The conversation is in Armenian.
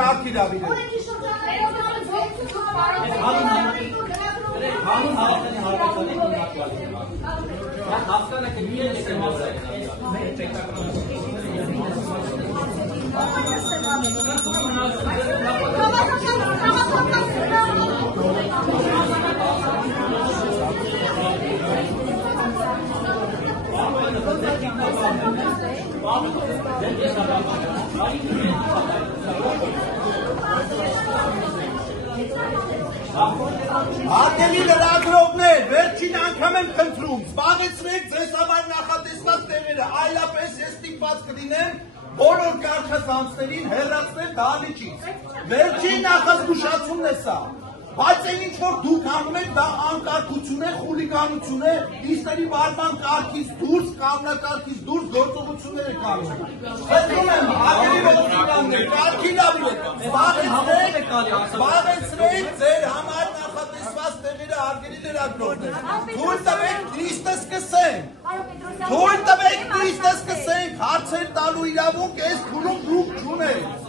կարգի դավիդը։ Ատելի լրագրողներ, վերջին անգամ եմ խնդրում, զբաղեցրեք ձեզ համար նախատեսված տեղերը, այլապես ես ստիպված կլինեմ բոլոր կարգազանցներին հեռացնել դահլիճից։ Վերջին նախազգուշացումն է սա, բայց այն ինչ որ դուք անում եք, դա անկարգություն է, խուլիգանություն է, իստերի վարման կարգից դուրս, կանոնակարգից դուրս գործողություններ եք անում։ Խնդրում եմ, ատելի ողջույններ, կարգի դավիդ, զբաղեցրեք ձեր համար նախատեսված տեղերը հարգելի լրագրողներ։ Թույլ տվեք դրիստը սկսենք։ Թույլ տվեք դրիստը սկսենք, հարցեր տալու իրավունք այս քուլում դուք չունեք։